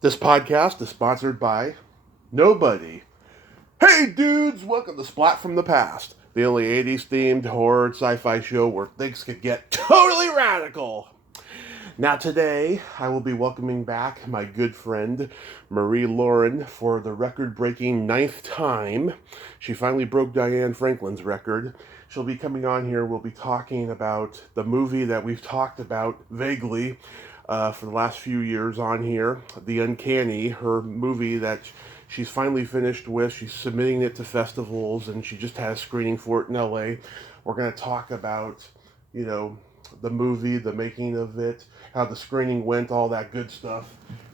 This podcast is sponsored by nobody. Hey dudes, welcome to Splat from the Past, the only 80s themed horror sci-fi show where things could get totally radical. Now today, I will be welcoming back my good friend Marie Laurin for the record-breaking 9th time. She finally broke Diane Franklin's record. She'll be coming on here. We'll be talking about the movie that we've talked about vaguely for the last few years on here, The Uncanny, her movie that she's finally finished with. She's submitting it to festivals, and she just had a screening for it in LA. We're going to talk about, the movie, the making of it, how the screening went, all that good stuff.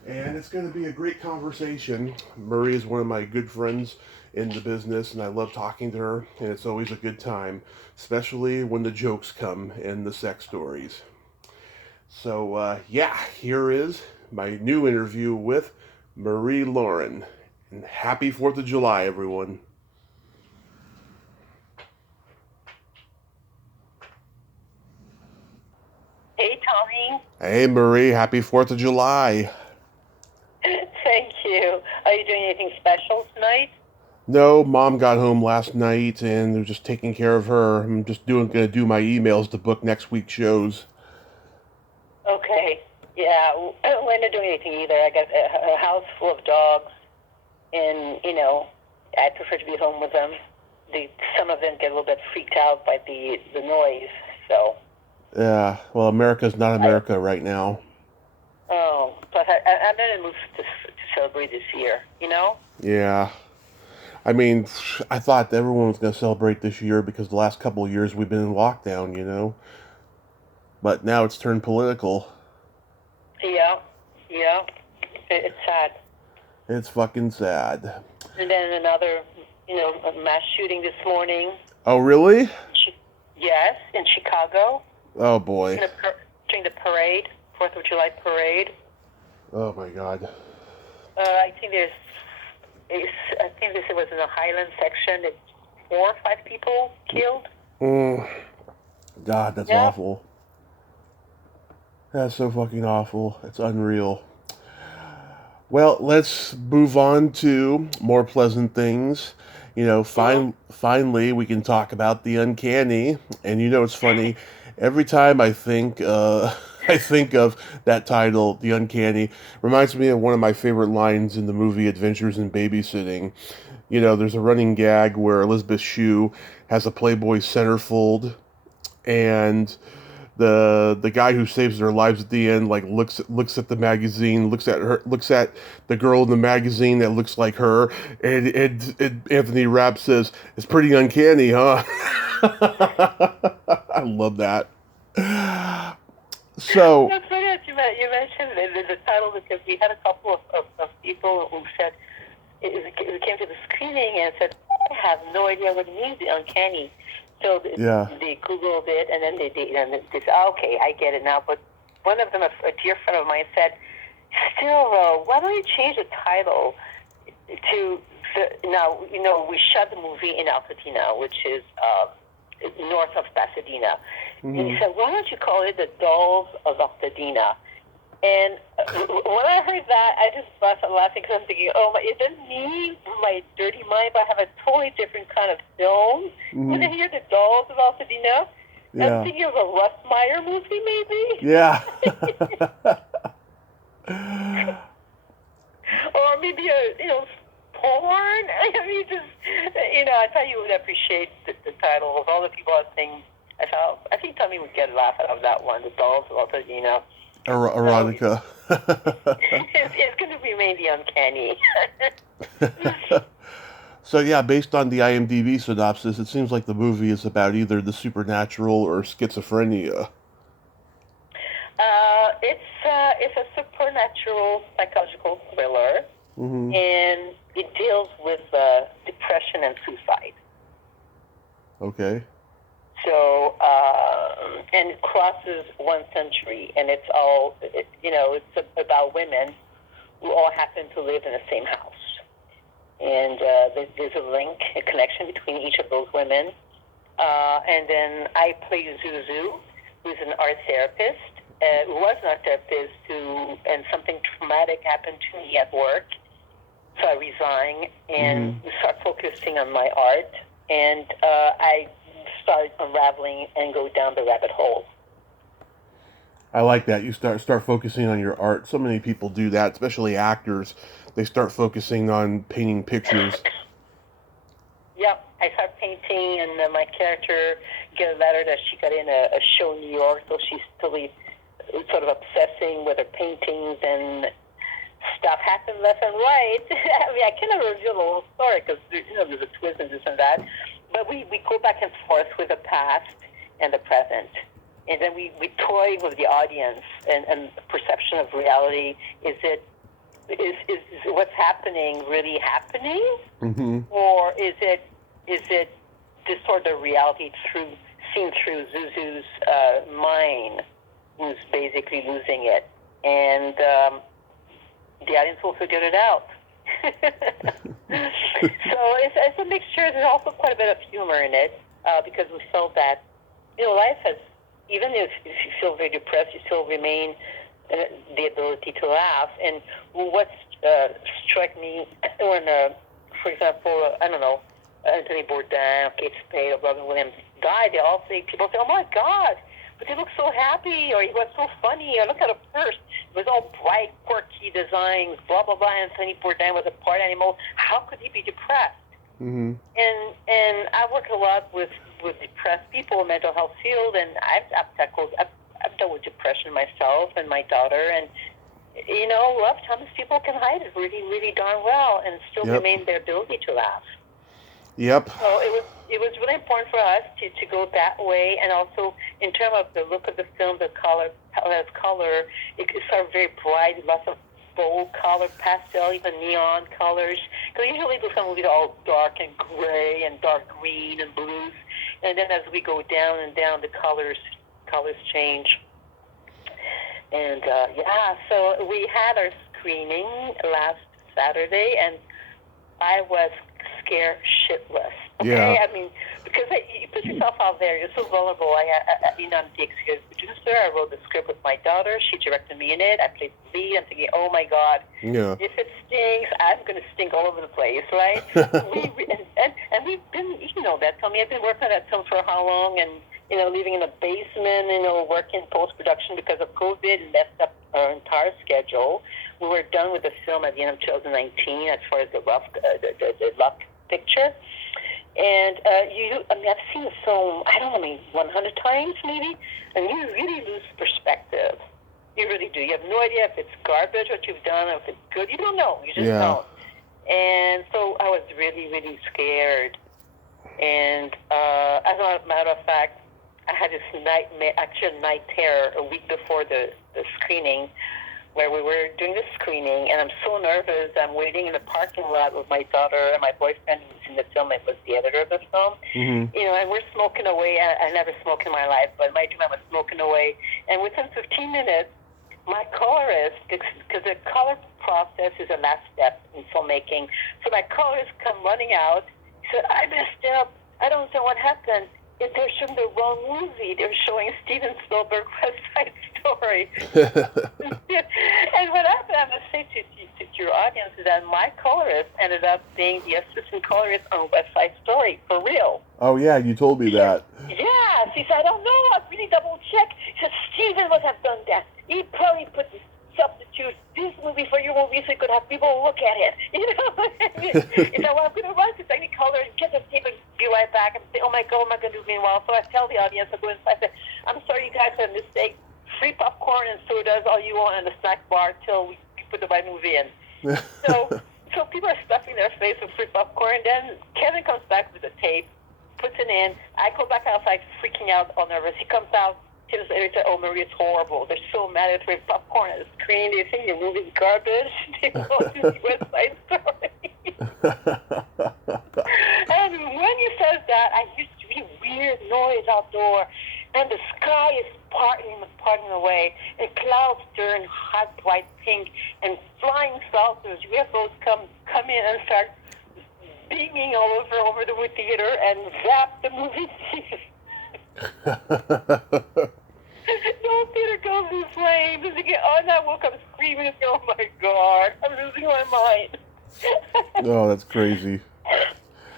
And it's going to be a great conversation. Marie is one of my good friends in the business, and I love talking to her, and it's always a good time, especially when the jokes come and the sex stories. So, here is my new interview with Marie Laurin. And happy 4th of July, everyone. Hey, Tommy. Hey, Marie, happy 4th of July. Thank you. Are you doing anything special tonight? No, Mom got home last night, and they're just taking care of her. I'm just gonna do my emails to book next week's shows. Okay. Yeah, we're not doing anything either. I got a house full of dogs, and, I prefer to be home with them. Some of them get a little bit freaked out by the noise, so. Yeah, well, America's not America right now. But I'm in a mood to celebrate this year, Yeah. I mean, I thought everyone was going to celebrate this year because the last couple of years we've been in lockdown. But now it's turned political. Yeah. It's sad. It's fucking sad. And then another, a mass shooting this morning. Oh, really? Yes, in Chicago. Oh, boy. During the parade, 4th of July parade. Oh, my God. I think this was in the Highland section. That 4 or 5 people killed. God, that's awful. That's so fucking awful. It's unreal. Well, let's move on to more pleasant things. Finally, we can talk about the uncanny. And it's funny. Every time I think, I think of that title, the uncanny, reminds me of one of my favorite lines in the movie Adventures in Babysitting. There's a running gag where Elizabeth Shue has a Playboy centerfold, and the guy who saves their lives at the end looks at the magazine, looks at the girl in the magazine that looks like her, and Anthony Rapp says, "It's pretty uncanny, huh?" I love that. So that's funny that you mentioned the title, because we had a couple of people who said it came to the screening and said, "I have no idea what it means, the uncanny." So they Googled it, and then they said, "Okay, I get it now." But one of them, a dear friend of mine, said, "Still, why don't you change the title to now? We shot the movie in Altadena, which is north of Pasadena." Mm-hmm. And he said, "Why don't you call it the Dolls of Altadena?" And when I heard that, I just burst out laughing, because I'm thinking, is it me, my dirty mind, but I have a totally different kind of film? Mm-hmm. When I hear the Dolls of Altadena, I'm thinking of a Russ Meyer movie, maybe? Yeah. Or maybe porn? I mean, I thought you would appreciate the title of all the people I was saying. I think Tommy would get a laugh out of that one, the Dolls of Altadena. Erotica. It's going to remain the uncanny. So yeah, based on the IMDb synopsis, it seems like the movie is about either the supernatural or schizophrenia. It's a supernatural psychological thriller, mm-hmm. and it deals with depression and suicide. Okay. So, and it crosses one century, and it's about women who all happen to live in the same house. And there's a link, a connection between each of those women. And then I play Zuzu, who's an art therapist, who was an art therapist, and something traumatic happened to me at work. So I resigned and start focusing on my art, and I start unraveling and go down the rabbit hole. I like that. You start focusing on your art. So many people do that, especially actors. They start focusing on painting pictures. Yep, I start painting, and my character got a letter that she got in a show in New York, so she's still sort of obsessing with her paintings, and stuff happened left and right. I mean, I cannot reveal the whole story because there's a twist and this and that. But we go back and forth with the past and the present. And then we toy with the audience and the perception of reality. Is what's happening really happening? Mm-hmm. Or is it distorted reality seen through Zuzu's mind, who's basically losing it? And the audience will figure it out. So it's a mixture. There's also quite a bit of humor in it because we felt that life has, even if you feel very depressed, you still remain the ability to laugh. And what struck me when, for example, I don't know, Anthony Bourdain, Kate Spade, or Robin Williams died, people say, "Oh my God, but they look so happy," or "He was so funny," or "Look at a purse. It was all bright, quirky designs, blah, blah, blah. Anthony Bourdain was a part animal. How could he be depressed?" Mm-hmm. And I work a lot with depressed people, mental health field, and I've dealt with depression myself and my daughter, and a lot of times people can hide it really, really darn well and still remain their ability to laugh. Yep. So it was really important for us to go that way, and also in terms of the look of the film, the color, it's sort of very bright, lots of bold color, pastel, even neon colors. Because usually those kind of movies are all dark and gray and dark green and blues, and then as we go down and down, the colors change. And so we had our screening last Saturday, and I was scared shitless. Okay, yeah. I mean, because you put yourself out there, you're so vulnerable. I'm the executive producer. I wrote the script with my daughter. She directed me in it. I played the lead. I'm thinking, oh my God, if it stinks, I'm going to stink all over the place, right? and we've been, that. Tell me, I've been working on that film for how long? And living in a basement, working post-production because of COVID and messed up our entire schedule. We were done with the film at the end of 2019 as far as the rough picture. And I've seen the film, 100 times maybe, and you really lose perspective. You really do. You have no idea if it's garbage what you've done, or if it's good. You don't know. You just don't. And so I was really, really scared. And as a matter of fact, I had this night terror a week before the screening, where we were doing the screening, and I'm so nervous. I'm waiting in the parking lot with my daughter and my boyfriend who's in the film. It was the editor of the film. Mm-hmm. And we're smoking away. I never smoked in my life, but my dream I was smoking away. And within 15 minutes, my colorist, because the color process is the last step in filmmaking, so my colorist come running out. He said, "I messed up. I don't know what happened. They're showing the wrong movie. They're showing Steven Spielberg's West Side Story." And what happened, I must say to your audience, is that my colorist ended up being the assistant colorist on West Side Story, for real. Oh, yeah, you told me that. Yeah, she said, "I don't know, I really double-checked." She said, "Steven would have done that. He probably put substitute this movie for your movie so you could have people look at it." He said, "Well, I'm going to run to Technicolor and get the tape and be right back." And say, "Oh my God, what am I going to do meanwhile?" So I tell the audience, I go inside, I say, "I'm sorry, you guys had a mistake. Free popcorn and sodas, all you want, in the snack bar till we put the right movie in." So people are stuffing their face with free popcorn. Then Kevin comes back with the tape, puts it in. I go back outside, freaking out, all nervous. He comes out. He said, "Oh, Marie, it's horrible. They're so mad at free popcorn at the screen. They think your movie's garbage. They want to see West Side Story." And when he says that, I hear this weird noise outdoor, and the sky is parting away, and clouds turn hot, bright pink, and flying saucers, UFOs come in and start beaming all over the theater and zap the movie theater. No, theater goes in flames. And I woke up screaming, oh my God, I'm losing my mind. Oh, that's crazy.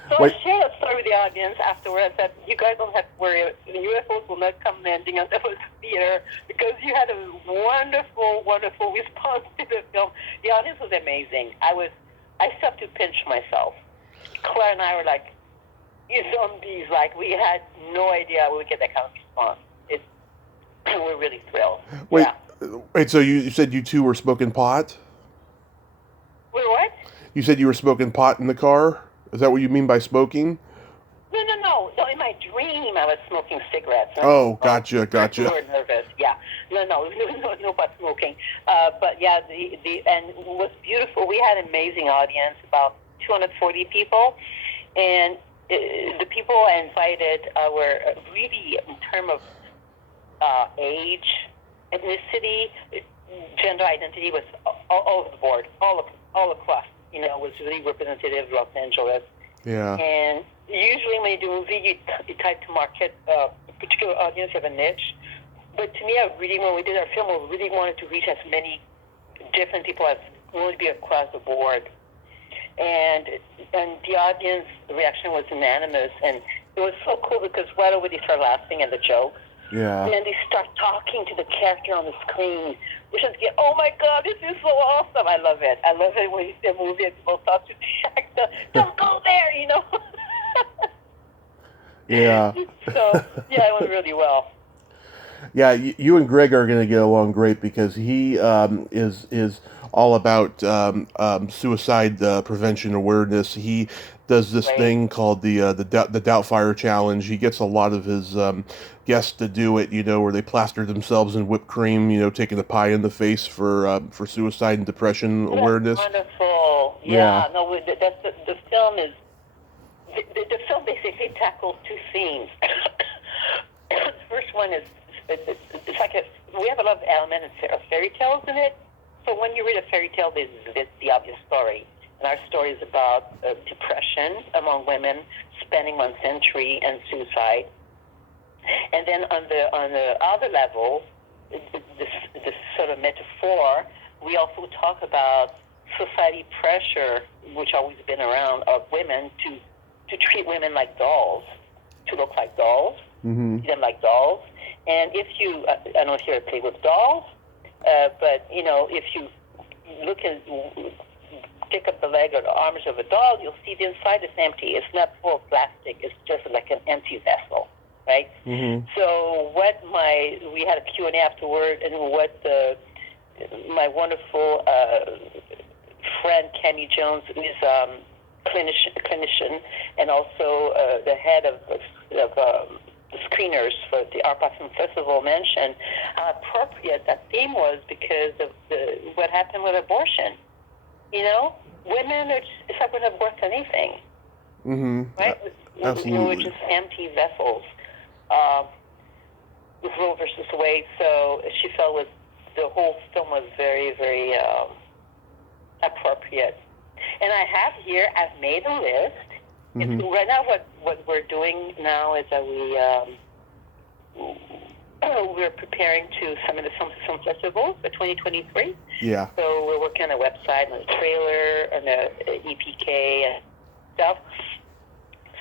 So Wait. I shared a story with the audience afterwards that you guys don't have to worry. The UFOs will not come landing on the theater because you had a wonderful, wonderful response to the film. The audience was amazing. I still have to pinch myself. Claire and I were like, you zombies, like we had no idea we would get that kind of response. We're really thrilled. Wait, Yeah. wait. So you said you two were smoking pot? We're what? You said you were smoking pot in the car? Is that what you mean by smoking? No. In my dream, I was smoking cigarettes. Oh, gotcha. We were nervous. Yeah. No pot smoking. But yeah, and it was beautiful. We had an amazing audience, about 240 people, and the people I invited were really, in terms of age, ethnicity, gender identity, was all over the board, all across. Was really representative of Los Angeles. Yeah. And usually when you do a movie, you try to market a particular audience, you have a niche. But to me, when we did our film, we really wanted to reach as many different people as we wanted to be across the board. And the audience reaction was unanimous, and it was so cool because right away they start laughing at the jokes. Yeah. And then they start talking to the character on the screen. We just get, oh my God, this is so awesome. I love it. I love it when you see a movie and people talk to the actor. Don't go there, Yeah. So, yeah, it went really well. Yeah, you and Greg are going to get along great because he is all about suicide prevention awareness. He does this thing called the Doubtfire Challenge. He gets a lot of his guests to do it, where they plaster themselves in whipped cream, taking a pie in the face for suicide and depression awareness. Wonderful. Yeah. No, the film is the film basically tackles two themes. The first one is it's like we have a lot of elements of fairy tales in it. So when you read a fairy tale, there's the obvious story. And our story is about depression among women, spanning one century, and suicide. And then on the other level, this sort of metaphor, we also talk about society pressure, which always been around, of women to treat women like dolls, to look like dolls, see them like dolls. And if you, I don't know if you ever play with dolls, but, if you look and pick up the leg or the arms of a doll, you'll see the inside is empty. It's not full of plastic. It's just like an empty vessel, right? Mm-hmm. So we had a Q&A afterward, and what my wonderful friend, Kenny Jones, who is clinician and also the head of the screeners for the Art Film Festival, mentioned how appropriate that theme was because of what happened with abortion. Women it's like we're not worth anything. Mm-hmm. Right? Absolutely. We're just empty vessels. With Roe versus Wade, so she felt the whole film was very, very appropriate. And I have here, I've made a list. Mm-hmm. Right now, what we're doing now is that we're preparing to submit some film festivals for 2023. Yeah. So we're working on a website, on a trailer, and a EPK and stuff.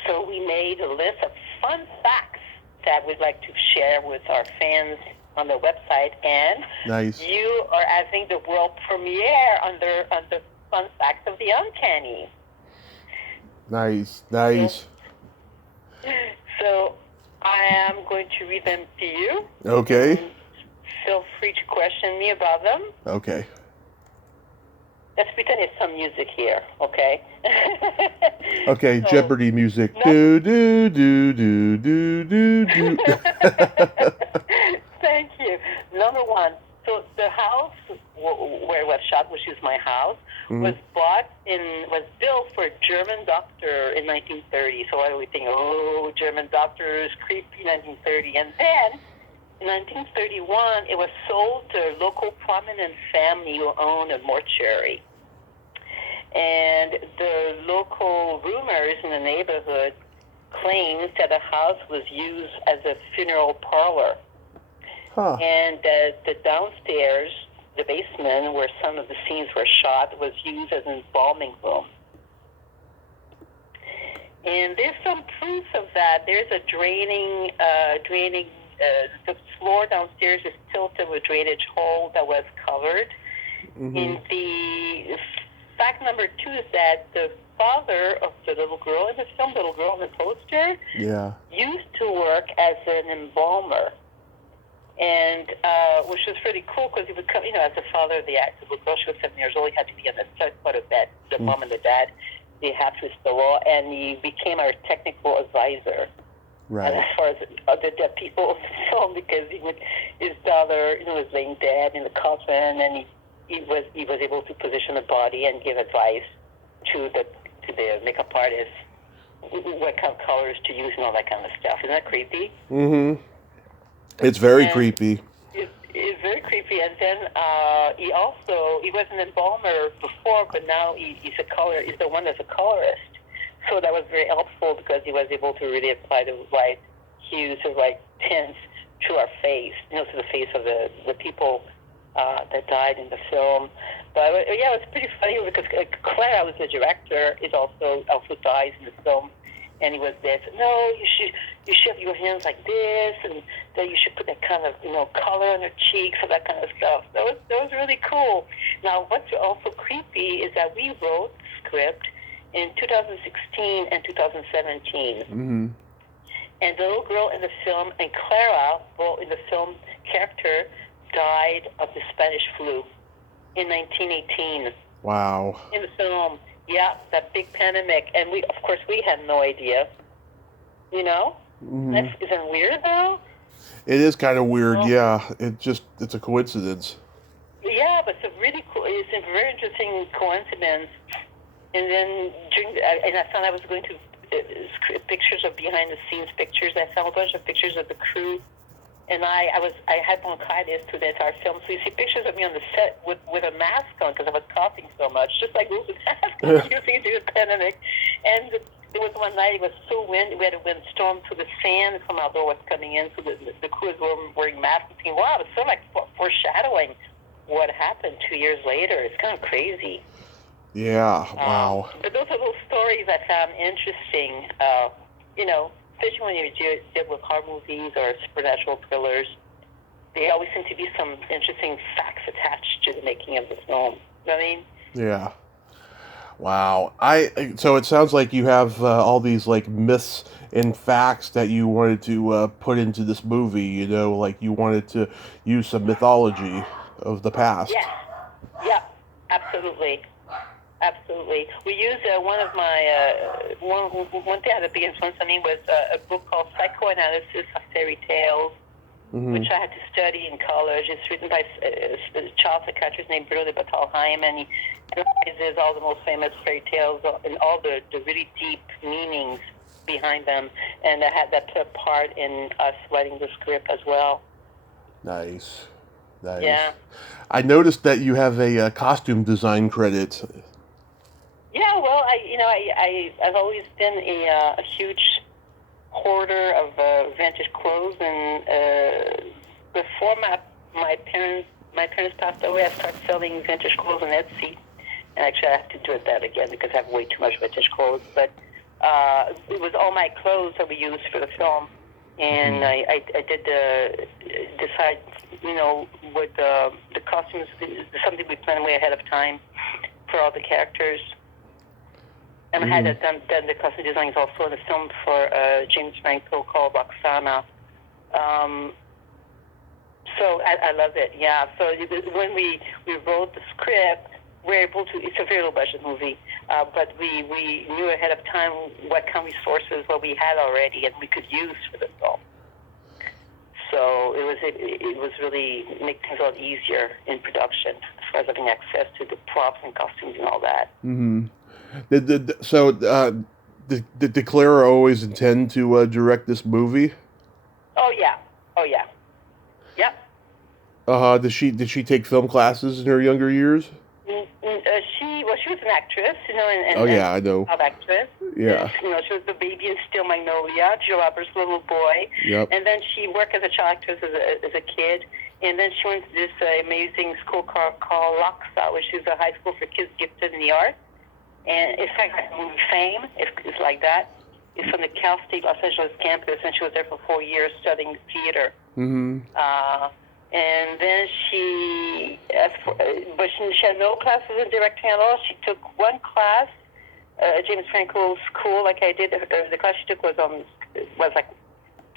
So we made a list of fun facts that we'd like to share with our fans on the website. And nice. You are having the world premiere on the fun facts of the Uncanny. Nice. So I am going to read them to you. Okay. Feel free to question me about them. Okay. Let's pretend there's some music here, okay? Okay, so, Jeopardy music. Do do do do do do do. Thank you. Number one. So the house where it was shot, which is my house, was built for a German doctor in 1930. So why do we think, German doctors, creepy 1930? And then in 1931, it was sold to a local prominent family who owned a mortuary. And the local rumors in the neighborhood claims that the house was used as a funeral parlor. Huh. And the downstairs, the basement where some of the scenes were shot, was used as an embalming room. And there's some proof of that. There's a draining, the floor downstairs is tilted with a drainage hole that was covered. Mm-hmm. In the fact number 2 is that the father of the little girl in the film, little girl on the poster, used to work as an embalmer. And which was pretty cool because he would come, as the father of the actor, the girl, she was 7 years old, he had to be on the third part of that. The mom and the dad, they had to the law, and he became our technical advisor. Right. And as far as the dead people of the film, because his daughter, was laying dead in the coffin, and he was able to position the body and give advice to the makeup artist what kind of colors to use and all that kind of stuff. Isn't that creepy? Mm-hmm. It's very creepy. It's very creepy. And then he was an embalmer before, but now he's the one that's a colorist. So that was very helpful because he was able to really apply the right hues, the right tints to our face, to the face of the people that died in the film. But yeah, it was pretty funny because Claire, who's the director, also dies in the film. And he was there. Said, no, you should have your hands like this, and then you should put that kind of color on your cheeks, and that kind of stuff. That was really cool. Now, what's also creepy is that we wrote the script in 2016 and 2017, mm-hmm. and the little girl in the film and Clara, in the film character, died of the Spanish flu in 1918. Wow. In the film. Yeah, that big pandemic, and we had no idea. Mm-hmm. Isn't weird though? It is kind of weird, yeah. It's a coincidence. Yeah, but it's a very interesting coincidence. And then I found I was going to pictures of behind the scenes pictures. I found a bunch of pictures of the crew. And I had bronchitis through the entire film, so you see pictures of me on the set with a mask on because I was coughing so much, just like with a mask using through the pandemic. And there was one night, it was so windy, we had a windstorm, so the sand from outdoor was coming in, so the crew was wearing masks. And thinking, wow, it's so like foreshadowing what happened 2 years later. It's kind of crazy. Yeah, wow. But those are little stories I found interesting, especially when you deal with horror movies or supernatural thrillers. There always seem to be some interesting facts attached to the making of the film. You know what I mean? Yeah. Wow. So it sounds like you have all these like myths and facts that you wanted to put into this movie. Like you wanted to use some mythology of the past. Yes. Yeah. Absolutely. Absolutely. We used one of my one thing that big influence on me was a book called Psychoanalysis of Fairy Tales, mm-hmm. which I had to study in college. It's written by a child psychiatrist named Bruno de Bettelheim, and he analyzes all the most famous fairy tales and all the really deep meanings behind them. And that played a part in us writing the script as well. Nice. Yeah. I noticed that you have a costume design credit. Yeah, well, I've always been a huge hoarder of vintage clothes, and before my parents passed away, I started selling vintage clothes on Etsy. And actually, I have to do that again because I have way too much vintage clothes. But it was all my clothes that we used for the film, and mm-hmm. I did decide, with the costumes, something we planned way ahead of time for all the characters. And I had done the costume designs also in the film for James Franco called Roxana. So I love it, yeah. So when we wrote the script, we were able to, it's a very low budget movie, but we knew ahead of time what kind of resources, what we had already, and we could use for the film. So it was really make things a lot easier in production as far as having access to the props and costumes and all that. Mm-hmm. Did Clara always intend to direct this movie? Oh yeah. Yep. Did she take film classes in her younger years? well, she was an actress, and I know. child actress. Yeah. And, she was the baby in Still Magnolia, Joe Roberts' little boy. Yep. And then she worked as a child actress as a kid. And then she went to this amazing school called LACSA, which is a high school for kids gifted in the arts. And it's like movie Fame. It's like that. It's from the Cal State Los Angeles campus, and she was there for 4 years studying theater. Mm-hmm. And then she had no classes in directing at all. She took one class at James Franco School, like I did. The class she took was like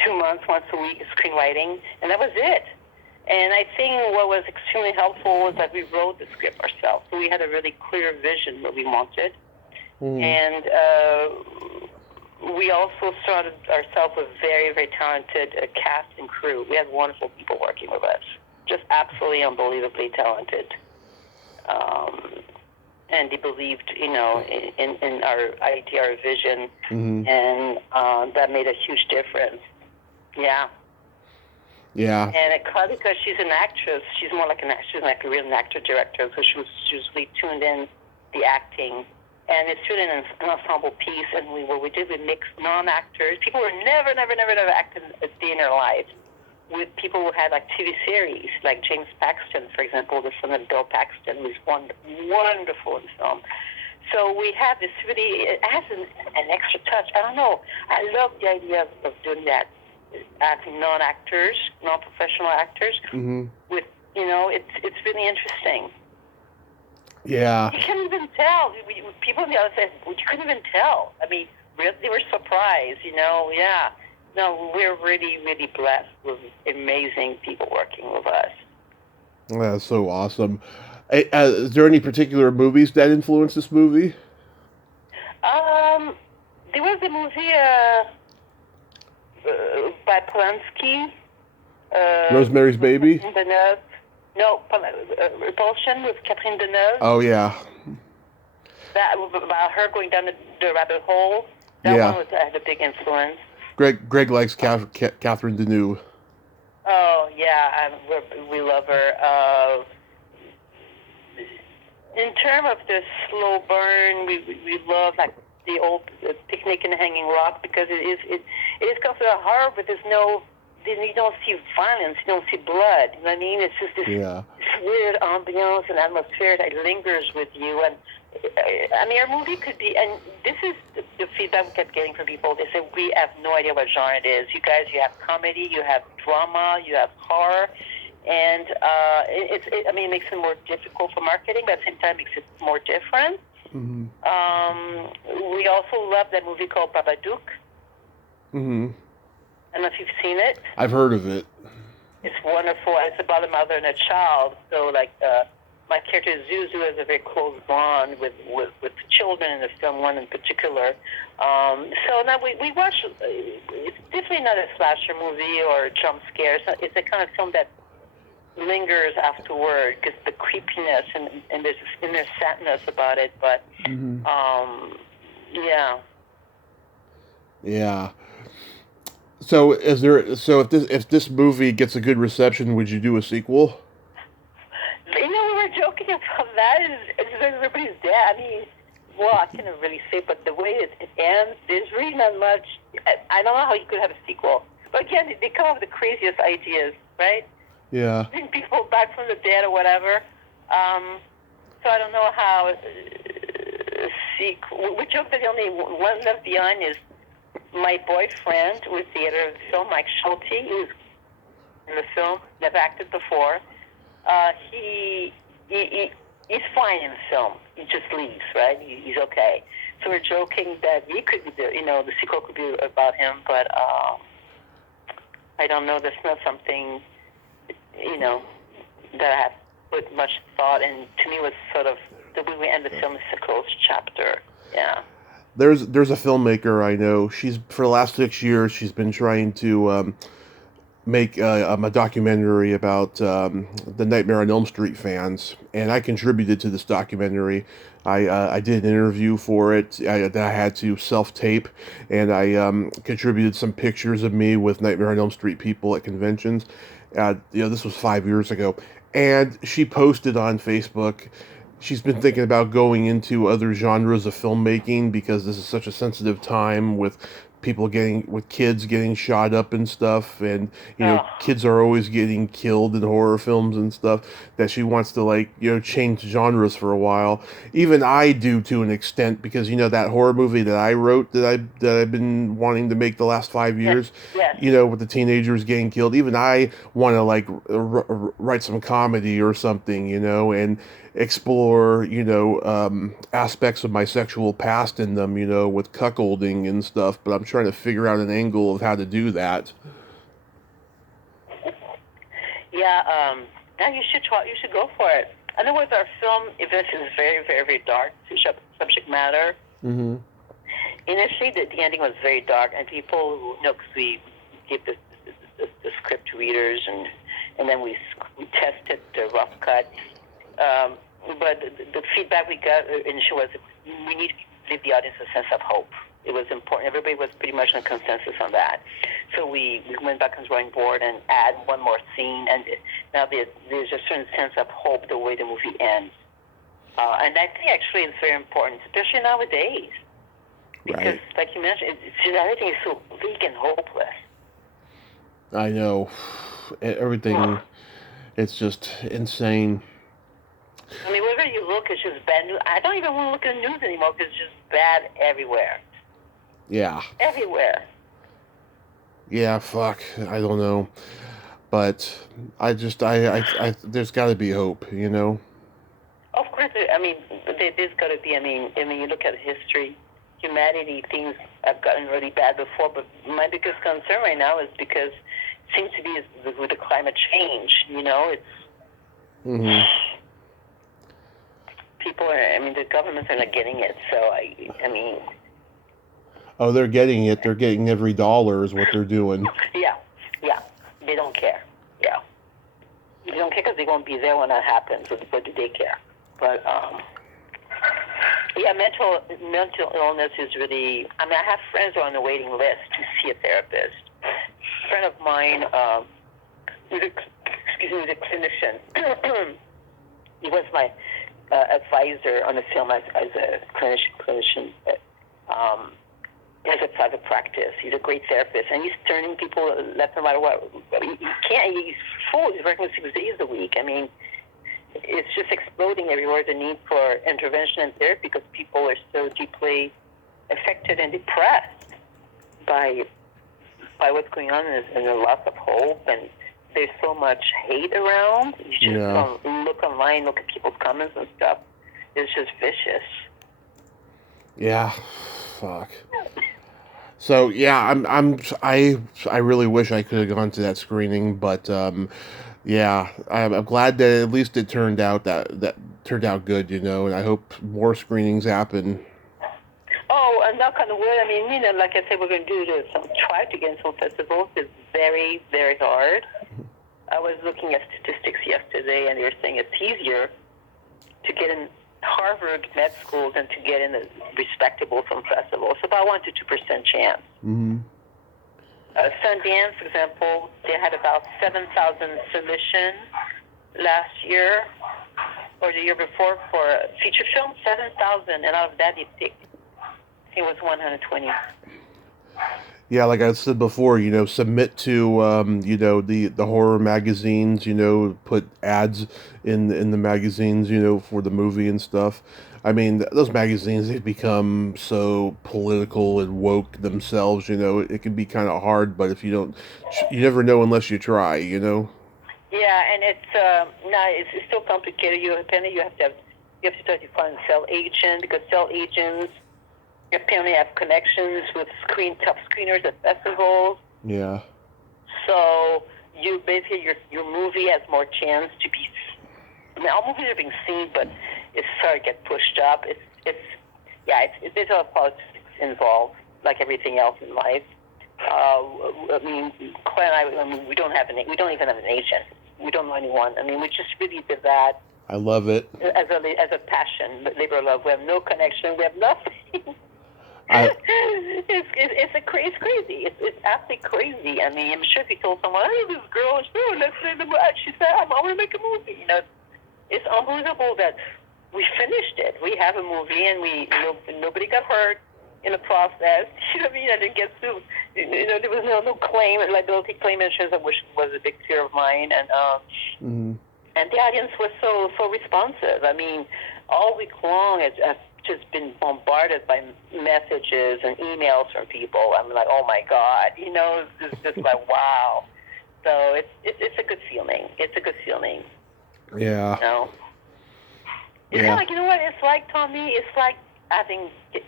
2 months, once a week, screenwriting, and that was it. And I think what was extremely helpful was that we wrote the script ourselves. So we had a really clear vision what we wanted. Mm. And we also surrounded ourselves with very, very talented cast and crew. We had wonderful people working with us, just absolutely unbelievably talented. And they believed, in our idea, our vision, mm-hmm. and that made a huge difference. Yeah. Yeah. And because she's an actress, she's more like she's like a real actor-director, so she was really tuned in the acting. And it's really an ensemble piece, and what we did, we mixed non-actors, people who never acted a day in their life, with people who had like TV series, like James Paxton, for example, the son of Bill Paxton, who's wonderful in film. So we have this really, it has an extra touch. I don't know. I love the idea of doing that, acting non-actors, non-professional actors, mm-hmm. with, it's really interesting. Yeah. You can't even tell. People on the other side, you couldn't even tell. I mean, really, they were surprised, yeah. No, we're really, really blessed with amazing people working with us. That's so awesome. Is there any particular movies that influenced this movie? There was a movie by Polanski. Rosemary's Baby? No, Repulsion with Catherine Deneuve. Oh, yeah. That about her going down the rabbit hole. That one had a big influence. Greg likes Catherine Deneuve. Oh, yeah, we love her. In terms of the slow burn, we love like the old Picnic in the Hanging Rock, because it is considered a horror, but you don't see violence, you don't see blood. You know what I mean? It's just this weird ambiance and atmosphere that lingers with you. And I mean, our movie could be, and this is the feedback we kept getting from people. They said, we have no idea what genre it is. You guys, you have comedy, you have drama, you have horror, and it makes it more difficult for marketing, but at the same time, makes it more different. Mm-hmm. We also love that movie called Babadook. Mm-hmm. I don't know if you've seen it. I've heard of it. It's wonderful. It's about a mother and a child. So, like, my character Zuzu has a very close bond with the children in the film, one in particular. So now we watch. It's definitely not a slasher movie or a jump scare. It's a kind of film that lingers afterward, because the creepiness and there's this inner sadness about it. But mm-hmm. Yeah. Yeah. So if this movie gets a good reception, would you do a sequel? We were joking about that. Everybody's dead. I mean, well, I can't really say, but the way it ends, there's really not much. I don't know how you could have a sequel. But again, they come up with the craziest ideas, right? Yeah. Bring people back from the dead or whatever. So I don't know how sequel. We joke that the only one left behind is my boyfriend, who is the editor of the film, Mike Schulte, who's in the film, never acted before. He's fine in the film. He just leaves, right? He's okay. So we're joking that he could be the sequel could be about him, but I don't know. That's not something, that I have put much thought, and to me it was sort of the way we end the film is a closed chapter. Yeah. There's a filmmaker I know. She's, for the last 6 years, she's been trying to make a documentary about the Nightmare on Elm Street fans, and I contributed to this documentary. I did an interview for it that I had to self-tape, and I contributed some pictures of me with Nightmare on Elm Street people at conventions. This was 5 years ago, and she posted on Facebook, she's been thinking about going into other genres of filmmaking because this is such a sensitive time with kids getting shot up and stuff, and Oh, kids are always getting killed in horror films and stuff, that she wants to, like, change genres for a while. Even I do, to an extent, because that horror movie that I wrote, that I've been wanting to make the last 5 years, yes. with the teenagers getting killed. Even I want to, like, write some comedy or something, and explore, aspects of my sexual past in them, with cuckolding and stuff. But I'm trying to figure out an angle of how to do that. Yeah, now you should try. You should go for it. In other words, our film, if this is very, very, very dark subject matter. Mm-hmm. Initially, the ending was very dark, and people, because we give the script to readers, and then we tested the rough cut. But the feedback we got initially was we need to give the audience a sense of hope. It was important. Everybody was pretty much in consensus on that. So we went back on the drawing board and add one more scene, and now there's a certain sense of hope the way the movie ends. And I think actually it's very important, especially nowadays. Because, Right. like you mentioned, everything is so weak and hopeless. I know. Everything, it's just insane. I mean, wherever you look, it's just bad news. I don't even want to look at the news anymore because it's just bad everywhere. Yeah. Everywhere. Yeah, fuck. I don't know. But there's got to be hope, Of course, I mean, there's got to be. I mean, you look at history, humanity, things have gotten really bad before, but my biggest concern right now is because it seems to be with the climate change, it's... Mm-hmm. People are, I mean, the governments are not getting it, so I mean... Oh, they're getting it. They're getting every dollar is what they're doing. Yeah, they don't care, yeah. They don't care because they won't be there when that happens, but do they care? But, yeah, mental illness is really... I mean, I have friends who are on the waiting list to see a therapist. A friend of mine, was a clinician. He was my advisor on the film as a clinician. He has a private practice. He's a great therapist, and he's turning people left and right. He can't. He's full. He's working 6 days a week. I mean, it's just exploding everywhere, the need for intervention and therapy, because people are so deeply affected and depressed by what's going on, and the loss of hope, and there's so much hate around. You just look online, look at people's comments and stuff. It's just vicious. Yeah, fuck. So yeah, I really wish I could have gone to that screening, but yeah, I'm glad that at least it turned out that turned out good, and I hope more screenings happen. Oh, and knock on the wood. I mean, like I said, we're going to do try to get in some festivals. It's very, very hard. I was looking at statistics yesterday, and they were saying it's easier to get in Harvard med school than to get in a respectable film festival. It's about 1% to 2% chance. Mm-hmm. Sundance, for example, they had about 7,000 submissions last year or the year before for a feature film, 7,000, and out of that they picked, I think it was 120. Yeah, like I said before, submit to the horror magazines, put ads in the magazines, for the movie and stuff. I mean, those magazines, they've become so political and woke themselves, it can be kind of hard, but if you never know unless you try, Yeah, and it's still complicated. You have to try to find a sell agent, because sell agents apparently have connections with top screeners at festivals. Yeah. So you basically your movie has more chance to be. I mean, all movies are being seen, but it's starting to get pushed up. There's a lot of politics involved, like everything else in life. I mean, Claire and I, we don't even have an agent. We don't know anyone. I mean, we just really did that. I love it. As a passion, labor of love. We have no connection. We have nothing. It's crazy. It's absolutely crazy. I mean, I'm sure if you told someone, "Hey, this girl, let's say she said, I want to make a movie." It's unbelievable that we finished it. We have a movie, and nobody got hurt in the process. You know what I mean? I didn't get sued. There was no claim, liability claim insurance, which was a big fear of mine, and and the audience was so responsive. I mean, all week long, I've just been bombarded by messages and emails from people. I'm like, oh my God, it's just like wow. So it's a good feeling. It's a good feeling. Yeah. It's kind of like, what it's like, Tommy? It's like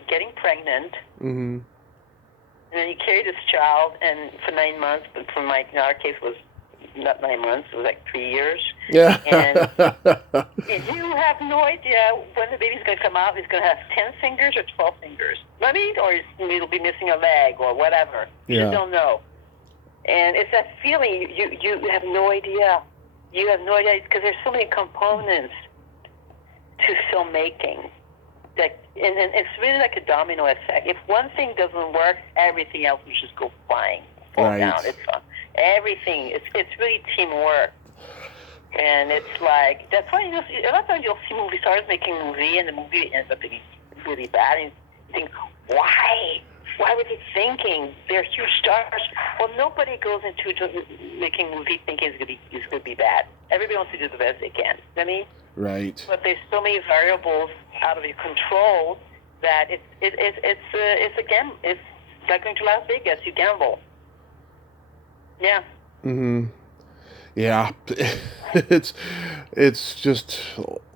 getting pregnant. Mm-hmm. And then you carry this child, and for 9 months, but in our case, was not 9 months, it was like 3 years. Yeah. And you have no idea when the baby's going to come out. He's going to have 10 fingers or 12 fingers. I mean, or he'll be missing a leg or whatever. You just don't know. And it's that feeling, you have no idea. You have no idea, because there's so many components to filmmaking. And it's really like a domino effect. If one thing doesn't work, everything else will just go flying, fall down. It's everything. It's really teamwork. And it's like, that's why a lot of times you'll see movie stars making a movie, and the movie ends up being really bad, and you think, why? Why were they thinking? They're huge stars. Well, nobody goes into making a movie thinking it's going to be bad. Everybody wants to do the best they can. You know what I mean? Right. But there's so many variables out of your control that it's a gamble. It's like going to Las Vegas. You gamble. Yeah. Mm-hmm. Yeah. It's just,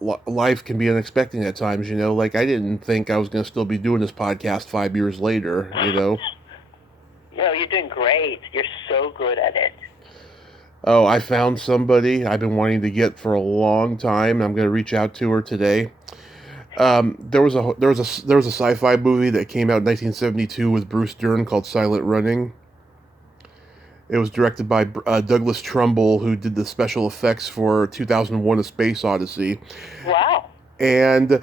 life can be unexpected at times, like I didn't think I was going to still be doing this podcast 5 years later, You're doing great. You're so good at it. Oh, I found somebody I've been wanting to get for a long time. I'm going to reach out to her today. There was a sci-fi movie that came out in 1972 with Bruce Dern called Silent Running. It was directed by Douglas Trumbull, who did the special effects for 2001: A Space Odyssey. Wow. And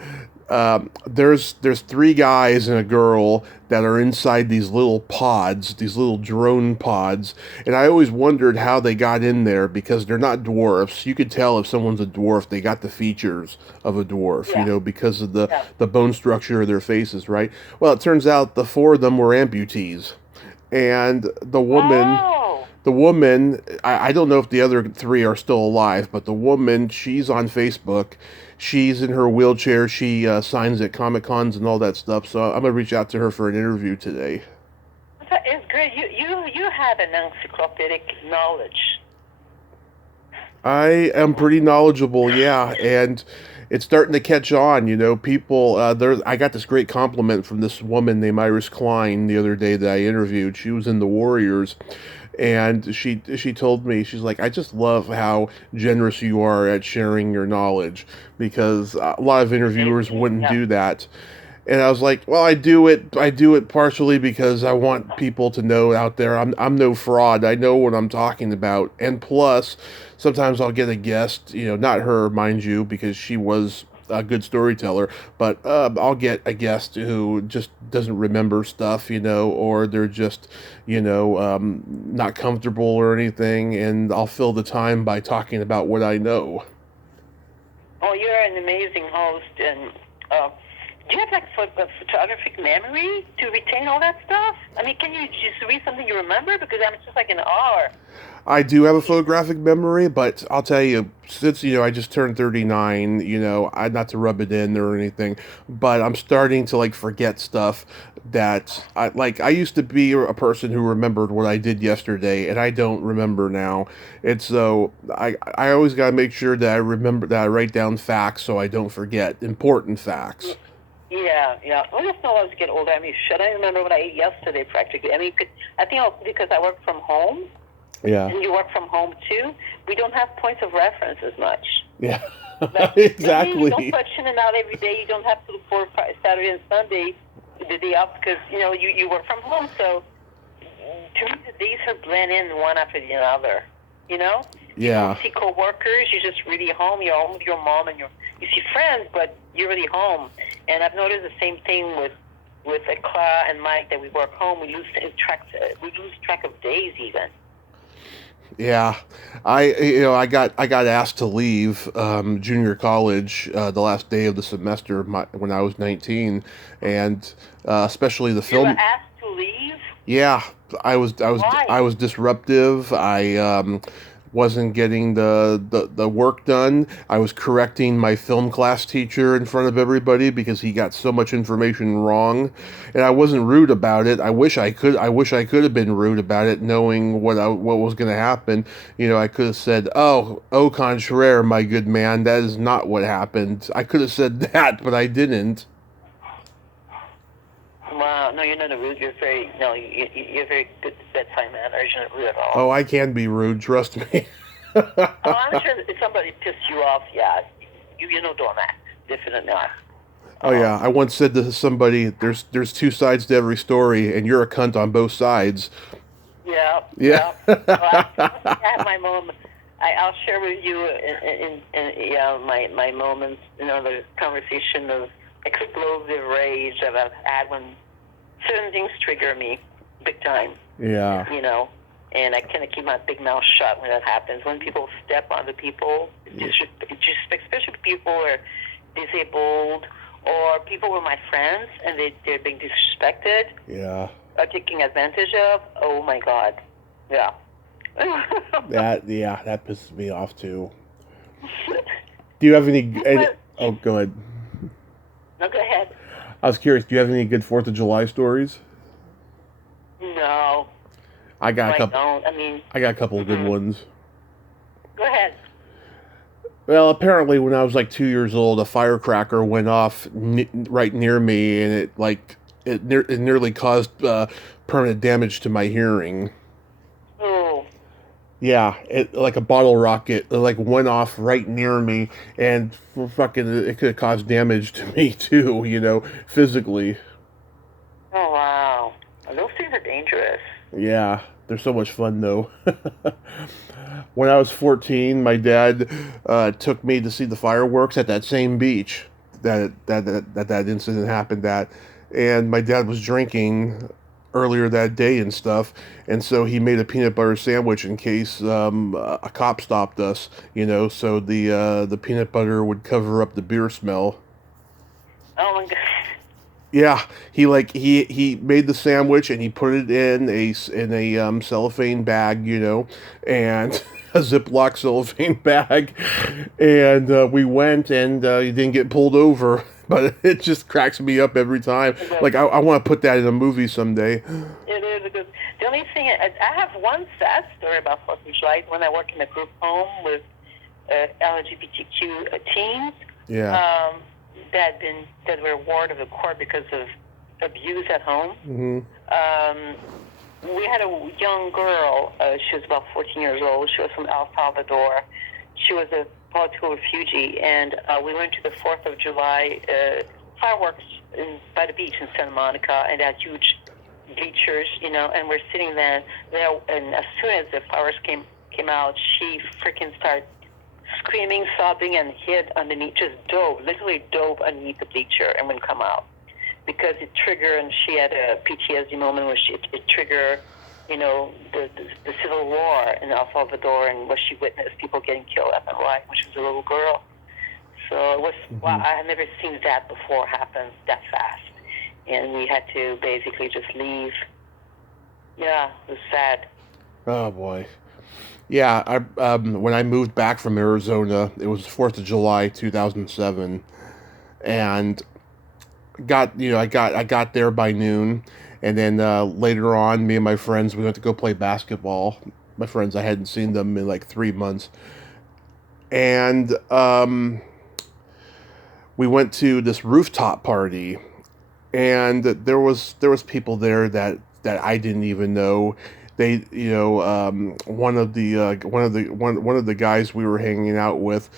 there's 3 guys and a girl that are inside these little pods, these little drone pods, and I always wondered how they got in there, because they're not dwarfs. You could tell if someone's a dwarf, they got the features of a dwarf, because of the bone structure of their faces, right? Well, it turns out the 4 of them were amputees, and the woman, I don't know if the other 3 are still alive, but the woman, she's on Facebook. She's in her wheelchair. She signs at Comic-Cons and all that stuff. So I'm going to reach out to her for an interview today. That is great. You have an encyclopedic knowledge. I am pretty knowledgeable, yeah. And it's starting to catch on, people, I got this great compliment from this woman named Iris Klein the other day that I interviewed. She was in the Warriors. And she told me, she's like, I just love how generous you are at sharing your knowledge, because a lot of interviewers wouldn't do that. And I was like, well, I do it partially because I want people to know out there I'm no fraud. I know what I'm talking about. And plus, sometimes I'll get a guest, not her, mind you, because she was a good storyteller, but I'll get a guest who just doesn't remember stuff, or they're just, not comfortable or anything, and I'll fill the time by talking about what I know. Oh, you're an amazing host, and do you have photographic memory to retain all that stuff? I mean, can you just read something you remember? Because I'm just like in awe. I do have a photographic memory, but I'll tell you, since, I just turned 39, I not to rub it in or anything, but I'm starting to, forget stuff that, I used to be a person who remembered what I did yesterday, and I don't remember now. And so, I always got to make sure that I remember, that I write down facts so I don't forget important facts. Yeah. I just know as I get older, I mean, should I remember what I ate yesterday, practically? I mean, I think because I work from home. Yeah. And you work from home too, we don't have points of reference as much. Yeah. Exactly. You don't punch in and out every day. You don't have to look for Saturday and Sunday, the day off, because, you work from home. So, to me, the days are blend in one after the other, Yeah. You don't see co-workers. You're just really home. You're home with your mom, and you see friends, but you're really home. And I've noticed the same thing with Clara and Mike, that we work home. We lose track of days even. Yeah, I got asked to leave junior college the last day of the semester when I was 19, and especially the You were film. asked to leave? Yeah, Why? I was disruptive. I wasn't getting the work done. I was correcting my film class teacher in front of everybody because he got so much information wrong, and I wasn't rude about it. I wish I could have been rude about it, knowing what was going to happen. I could have said, "Oh, au contraire, my good man, that is not what happened." I could have said that, but I didn't. Wow, no, you're not a rude. You're very, no, you're very good bedside manner. You're not rude at all. Oh, I can be rude. Trust me. Oh, I'm sure if somebody pissed you off, yeah, you know doormat. Definitely not. Oh yeah, I once said to somebody, "There's two sides to every story, and you're a cunt on both sides." Yeah, Yeah. yeah. Well, I have my moment. I'll share with you in yeah my moments. The conversation of explosive rage that I've had when certain things trigger me big time. Yeah. And I kind of keep my big mouth shut when that happens. When people step on the people, especially people who are disabled or people who are my friends and they're being disrespected. Yeah. Are taking advantage of. Oh my God. Yeah. That pisses me off too. Do you have any oh, go ahead. No, go ahead. I was curious. Do you have any good 4th of July stories? No. I got a couple. I got a couple of good ones. Go ahead. Well, apparently, when I was like 2 years old, a firecracker went off right near me, and it nearly caused permanent damage to my hearing. Oh. Yeah, like a bottle rocket, went off right near me, and it could have caused damage to me too, physically. Oh wow. Those things are dangerous. Yeah, they're so much fun though. When I was 14, my dad took me to see the fireworks at that same beach that incident happened at, and my dad was drinking earlier that day and stuff, and so he made a peanut butter sandwich in case a cop stopped us, so the peanut butter would cover up the beer smell. Oh my God. Yeah, he made the sandwich and he put it in a cellophane bag, and a Ziploc cellophane bag, and we went and he didn't get pulled over, but it just cracks me up every time. Like I want to put that in a movie someday. It is because the only thing I have one sad story about 4th of July when I work in a group home with LGBTQ teens. Yeah. That were ward of the court because of abuse at home. Mm-hmm. We had a young girl. She was about 14 years old. She was from El Salvador. She was a political refugee, and we went to the 4th of July fireworks by the beach in Santa Monica, and had huge bleachers, and we're sitting there, and as soon as the fireworks came out, she freaking started screaming, sobbing, and hid underneath, literally dove underneath the bleacher and wouldn't come out because it triggered, and she had a PTSD moment where it triggered, the civil war in El Salvador, and where she witnessed people getting killed left and right when she was a little girl. So it was, wow, I had never seen that before happen that fast. And we had to basically just leave. Yeah, it was sad. Oh boy. Yeah, when I moved back from Arizona, it was 4th of July, 2007, and I got there by noon, and then later on, me and my friends, we went to go play basketball. My friends, I hadn't seen them in like 3 months, and we went to this rooftop party, and there was people there that I didn't even know. They, one of the guys we were hanging out with,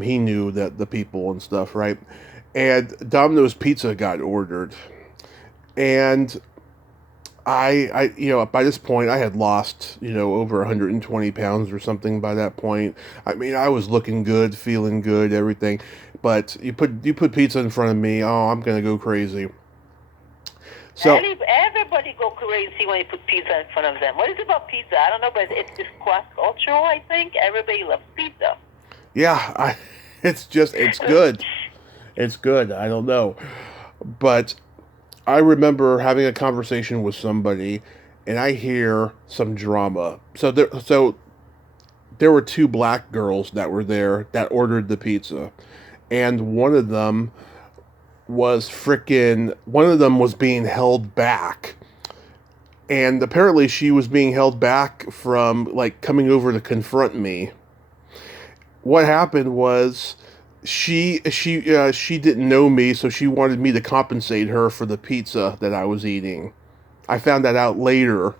he knew that the people and stuff, right? And Domino's Pizza got ordered, and by this point I had lost, over 120 pounds or something by that point. I mean, I was looking good, feeling good, everything, but you put pizza in front of me, oh, I'm gonna go crazy. So everybody everybody go crazy when you put pizza in front of them. What is it about pizza? I don't know, but it's cross-cultural, I think. Everybody loves pizza. Yeah, it's good. It's good. I don't know. But I remember having a conversation with somebody, and I hear some drama. So there were two black girls that were there that ordered the pizza, and one of them was being held back, and apparently she was being held back from like coming over to confront me. What happened was she didn't know me, so she wanted me to compensate her for the pizza that I was eating. I found that out later,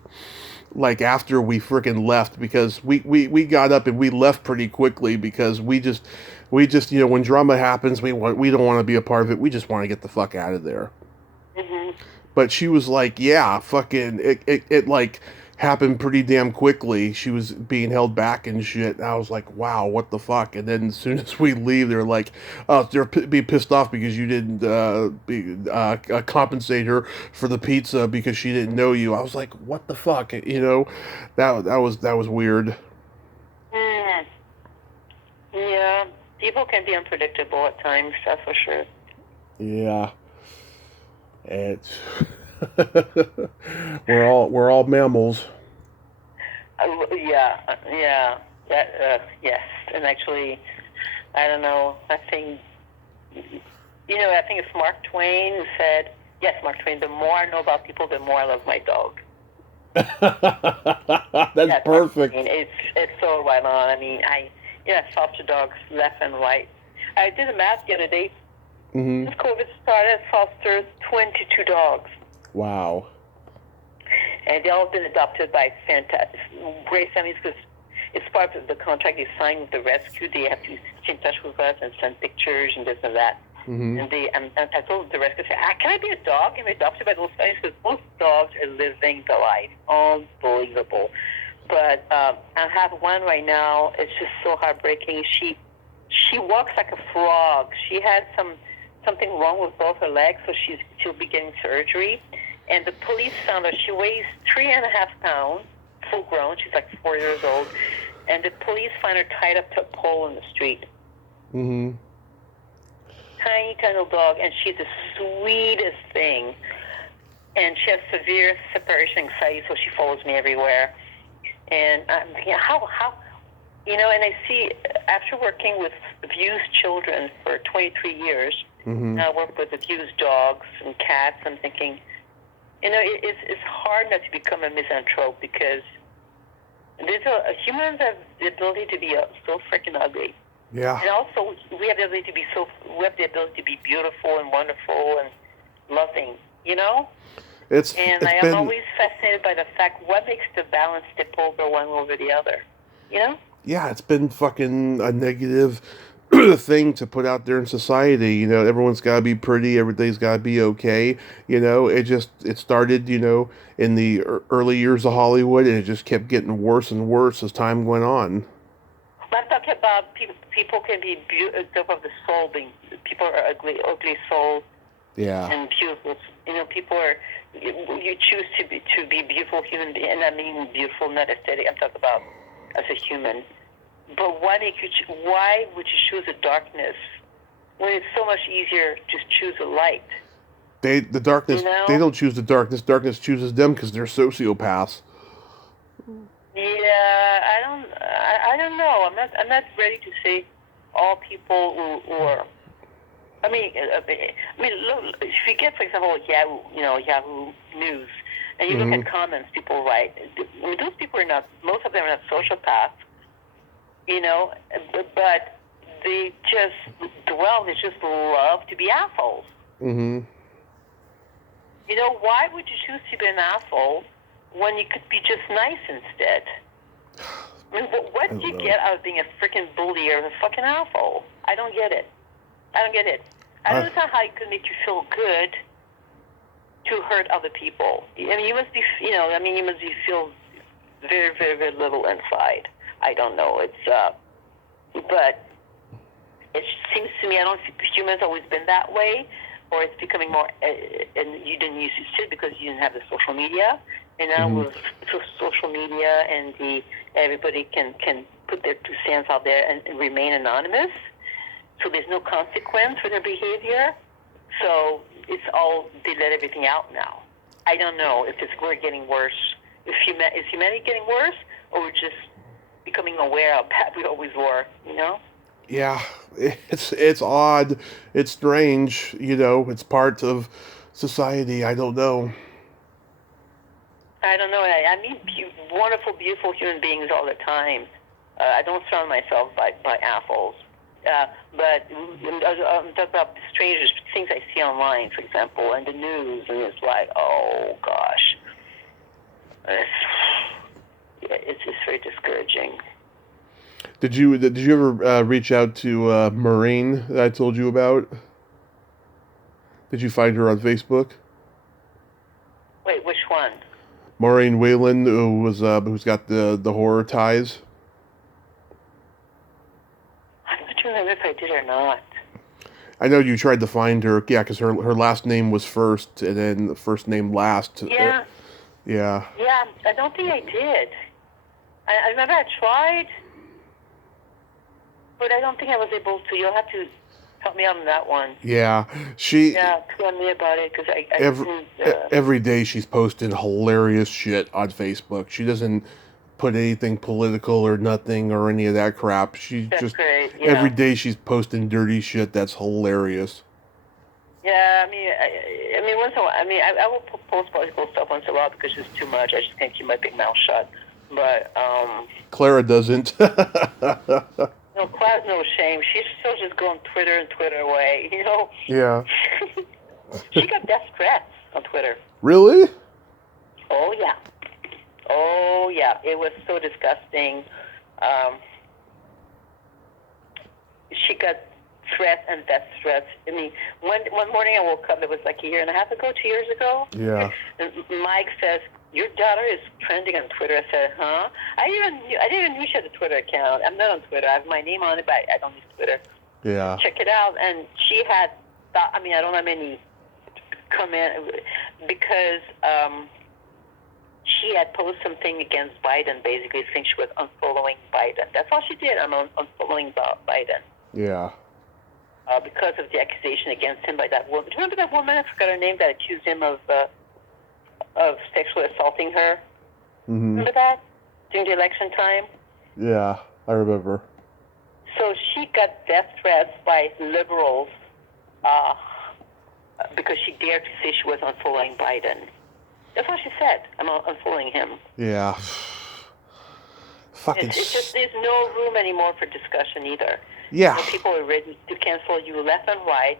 like after we freaking left, because we got up and we left pretty quickly because we just when drama happens, we don't want to be a part of it. We just want to get the fuck out of there. Mm-hmm. But she was like, yeah, fucking it like happened pretty damn quickly. She was being held back and shit. And I was like, wow, what the fuck? And then as soon as we leave, they're like, oh, they're be pissed off because you didn't compensate her for the pizza because she didn't know you. I was like, what the fuck? That was weird. Mm. Yeah, people can be unpredictable at times, that's for sure. Yeah, it's we're all mammals. Yes. And actually, I don't know. I think it's Mark Twain who said, yes, Mark Twain, the more I know about people, the more I love my dog. That's perfect. It's so right on. I mean, I foster dogs left and right. I did the math the other day. Mm-hmm. Since COVID started, I fostered 22 dogs. Wow. And they all been adopted by fantastic, great families because it's part of the contract they signed with the rescue. They have to stay in touch with us and send pictures and this and that. Mm-hmm. And I told the rescue, can I be a dog and be adopted by those families? Because most dogs are living the life. Unbelievable. But I have one right now. It's just so heartbreaking. She walks like a frog. She had something wrong with both her legs, so she'll be getting surgery. And the police found her. She weighs 3.5 pounds, full grown. She's like 4 years old. And the police find her tied up to a pole in the street. Mm-hmm. Tiny little dog, and she's the sweetest thing. And she has severe separation anxiety, so she follows me everywhere. And I'm thinking, how, and I see, after working with abused children for 23 years, Mm-hmm. I work with abused dogs and cats. I'm thinking, it's hard not to become a misanthrope because humans have the ability to be so freaking ugly. Yeah. And also, we have the ability to be beautiful and wonderful and loving, And I am always fascinated by the fact what makes the balance tip over one over the other, Yeah, it's been fucking a negative thing to put out there in society. Everyone's got to be pretty, everything's got to be okay. It started, in the early years of Hollywood, and it just kept getting worse and worse as time went on. I'm talking about people can be beautiful of the soul. People are ugly soul. Yeah. And beautiful. People are. You choose to be beautiful human being, and I mean beautiful, not aesthetic. I'm talking about as a human. But why would you choose the darkness when it's so much easier to choose the light? The darkness. They don't choose the darkness. Darkness chooses them because they're sociopaths. Yeah, I don't know. I'm not ready to say all people who are. I mean, look, if you get, for example, Yahoo News, and you look at comments people write, those people are not. Most of them are not sociopaths, but they just they just love to be assholes. Mm-hmm. Why would you choose to be an asshole when you could be just nice instead? I mean, what do you get out of being a freaking bully or a fucking asshole? I don't get it. I don't understand how it could make you feel good to hurt other people. I mean, you must be feel very, very, very little inside. I don't know. But it seems to me, I don't think humans always been that way, or it's becoming more, and you didn't used to see it because you didn't have the social media, and now with social media and everybody can put their 2 cents out there and remain anonymous, so there's no consequence for their behavior. So it's all, they let everything out now. I don't know if we're getting worse. Is humanity getting worse, or we're just becoming aware of that we always were, you know? Yeah, it's odd. It's strange, it's part of society. I don't know. I don't know. I meet wonderful, beautiful human beings all the time. I don't surround myself by assholes. But I'm talking about strangers, things I see online, for example, and the news, and it's like, oh gosh, it's just very discouraging. Did you ever reach out to Maureen that I told you about? Did you find her on Facebook? Wait, which one? Maureen Whalen, who's got the horror ties. I'm not sure if I did or not. I know you tried to find her, yeah, because her last name was first, and then the first name last. Yeah. Yeah. Yeah, I don't think I did. I remember I tried, but I don't think I was able to. You'll have to help me out on that one. Yeah, tell me about it, because I every day she's posting hilarious shit on Facebook. She doesn't put anything political or nothing or any of that crap. That's great. Yeah. Every day she's posting dirty shit that's hilarious. Yeah, I mean, once in a while, I will post political stuff once in a while because it's too much. I just can't keep my big mouth shut. But Clara doesn't. No, Clara's no shame. She's still just going Twitter and Twitter away, you know? Yeah. She got death threats on Twitter. Really? Oh, yeah. Oh, yeah. It was so disgusting. She got threats and death threats. I mean, one morning I woke up, it was like a year and a half ago, 2 years ago. Yeah. And Mike says, your daughter is trending on Twitter. I said, huh? I didn't even know she had a Twitter account. I'm not on Twitter. I have my name on it, but I don't use Twitter. Yeah. Check it out. And she had, I don't have any comment, because she had posted something against Biden, basically saying she was unfollowing Biden. That's all she did. I'm unfollowing Biden. Yeah. Because of the accusation against him by that woman. Do you remember that woman? I forgot her name, that accused him of sexually assaulting her. Mm-hmm. Remember that? During the election time? Yeah, I remember. So she got death threats by liberals because she dared to say she was unfollowing Biden. That's what she said. I'm unfollowing him. Yeah. Fucking. It's just, there's no room anymore for discussion either. Yeah. People are ready to cancel you left and right.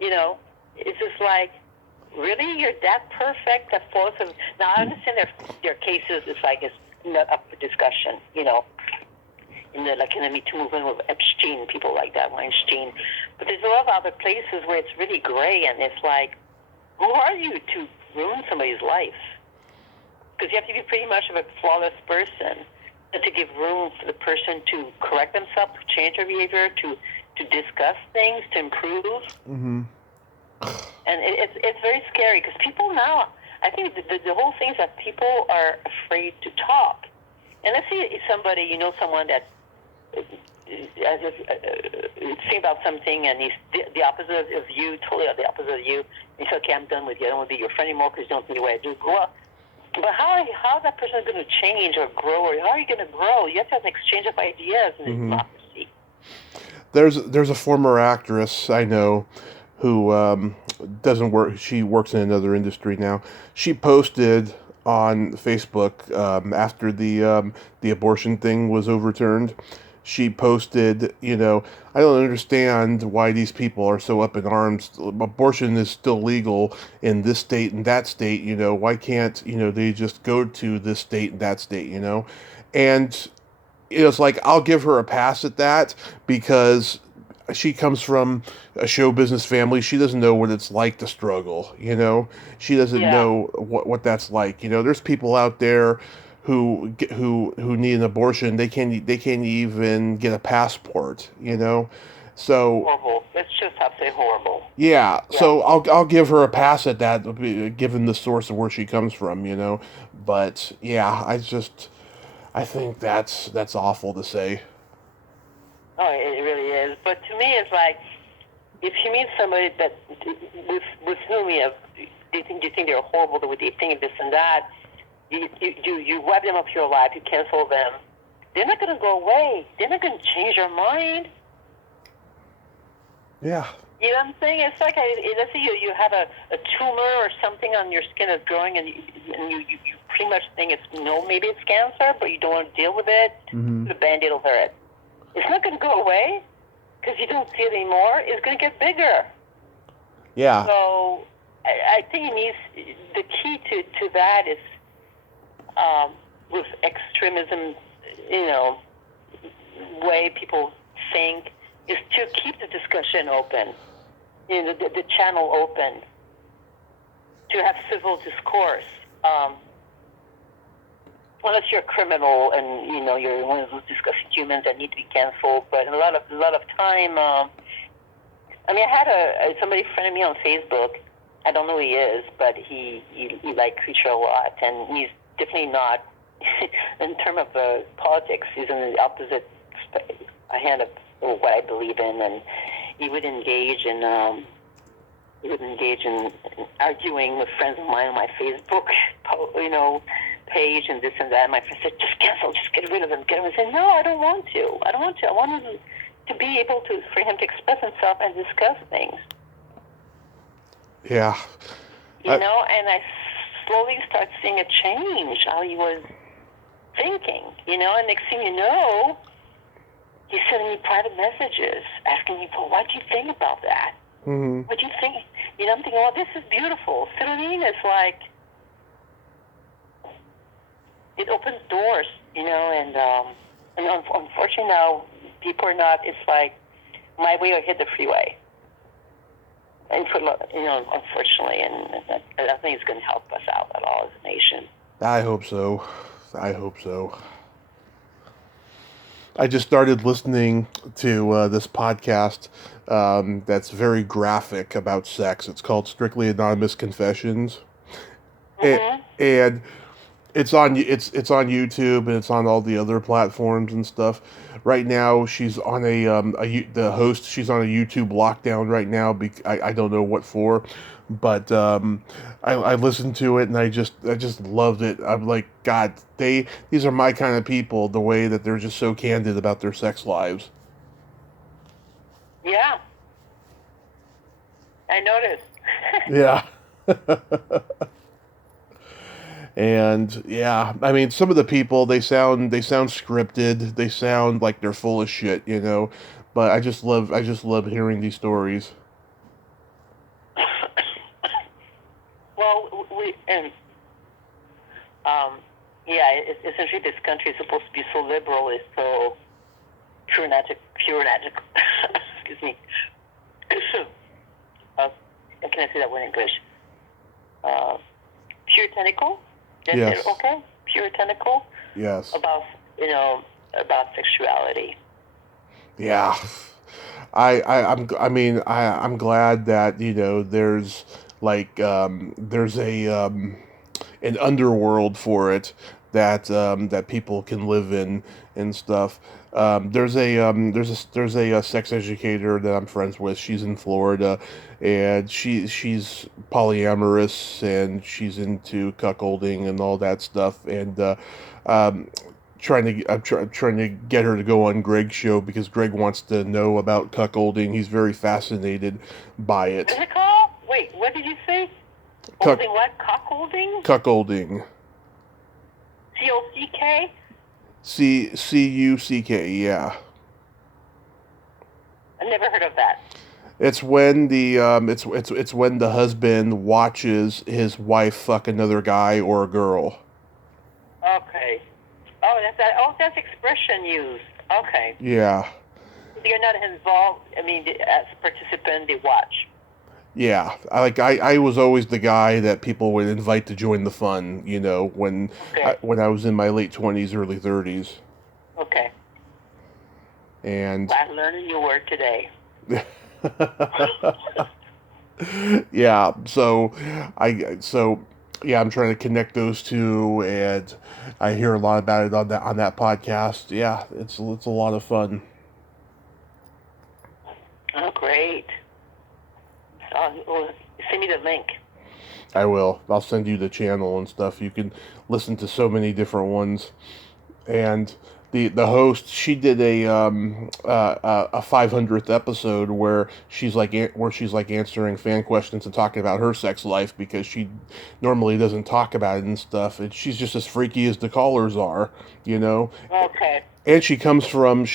You know, it's just like, really? You're that perfect? That force of... Now, I understand there are cases, it's not up for discussion, you know. In the Me Too movement with Epstein, people like that, Weinstein. But there's a lot of other places where it's really gray, and it's like, who are you to ruin somebody's life? Because you have to be pretty much of a flawless person to give room for the person to correct themselves, to change their behavior, to discuss things, to improve. Mm-hmm. And it's very scary, because people now, I think the whole thing is that people are afraid to talk. And let's say somebody, someone that think about something, and he's the opposite of you, totally the opposite of you. And he says, okay, I'm done with you. I don't want to be your friend anymore because you don't think the way I do. Well, but how that person is going to change or grow, or how are you going to grow? You have to have an exchange of ideas in democracy. There's a former actress I know who doesn't work. She works in another industry now. She posted on Facebook after the abortion thing was overturned. She posted, I don't understand why these people are so up in arms. Abortion is still legal in this state and that state, why can't, they just go to this state and that state, And it's like, I'll give her a pass at that because she comes from a show business family. She doesn't know what it's like to struggle, She doesn't know what that's like. There's people out there who need an abortion. They can't even get a passport, So Horrible. Let's just have to say horrible. yeah, Yeah. so I'll give her a pass at that, given the source of where she comes from, you know. But yeah, I think that's awful to say. Oh, it really is. But to me, it's like if you meet somebody that with whom you think they're horrible, the way they think this and that, you wipe them off your life, you cancel them. They're not going to go away. They're not going to change your mind. Yeah. You know what I'm saying? It's like let's say you have a tumor or something on your skin that's growing, and you pretty much think maybe it's cancer, but you don't want to deal with it. Mm-hmm. The Band-Aid over it. It's not going to go away because you don't see it anymore. It's going to get bigger. Yeah. So I think it needs the key to that is with extremism, way people think is to keep the discussion open, the channel open, to have civil discourse. Unless you're a criminal and you're one of those disgusting humans that need to be canceled, but a lot of time. I had somebody friended me on Facebook. I don't know who he is, but he liked Creature a lot, and he's definitely not in terms of politics. He's in the opposite hand of what I believe in, and he would engage in arguing with friends of mine on my Facebook, page and this and that. My friend said, "Just cancel, just get rid of him, get him." I said, "No, I don't want to. I want him to be able for him to express himself and discuss things." Yeah. And I slowly start seeing a change how he was thinking. And next thing you know, he's sending me private messages asking me, "Well, what do you think about that? Mm-hmm. What do you think?" I'm thinking, "Well, this is beautiful." So I mean, it's like it opens doors, and unfortunately now people are not. It's like my way or hit the freeway, and unfortunately, and I don't think it's going to help us out at all as a nation. I hope so. I just started listening to this podcast that's very graphic about sex. It's called Strictly Anonymous Confessions, Mm-hmm. and it's on YouTube and it's on all the other platforms and stuff. Right now, she's on the host. She's on a YouTube lockdown right now. I don't know what for, but I listened to it and I just loved it. I'm like, God, these are my kind of people. The way that they're just so candid about their sex lives. Yeah, I noticed. Yeah. And yeah, I mean, some of the people they sound scripted. They sound like they're full of shit, But I just love hearing these stories. Well, essentially this country is supposed to be so liberal, is so purinatic. Excuse me. Can I say that word in English? Puritanical. Yes. Okay. Puritanical. Yes. About sexuality. Yeah. I'm glad that there's there's an underworld for it that people can live in and stuff. There's a sex educator that I'm friends with. She's in Florida, and she's polyamorous and she's into cuckolding and all that stuff. And I'm trying to get her to go on Greg's show because Greg wants to know about cuckolding. He's very fascinated by it. What's it called? Wait, what did you say? Holding what? Cuckolding? Cuckolding. C-O-C-K? C-U-C-K, yeah. I've never heard of that. It's when it's when the husband watches his wife fuck another guy or a girl. Okay. That's expression used. Okay. Yeah. You're not involved. I mean, as a participant, they watch. Yeah, I was always the guy that people would invite to join the fun, when I was in my late 20s, early 30s. Okay. And I learned a new word today. Yeah, so I'm trying to connect those two, and I hear a lot about it on that podcast. Yeah, it's a lot of fun. Oh, great. Well, send me the link. I will. I'll send you the channel and stuff. You can listen to so many different ones. And the host, she did a 500th episode where she's like answering fan questions and talking about her sex life, because she normally doesn't talk about it and stuff. And she's just as freaky as the callers are, you know. Okay. And she comes from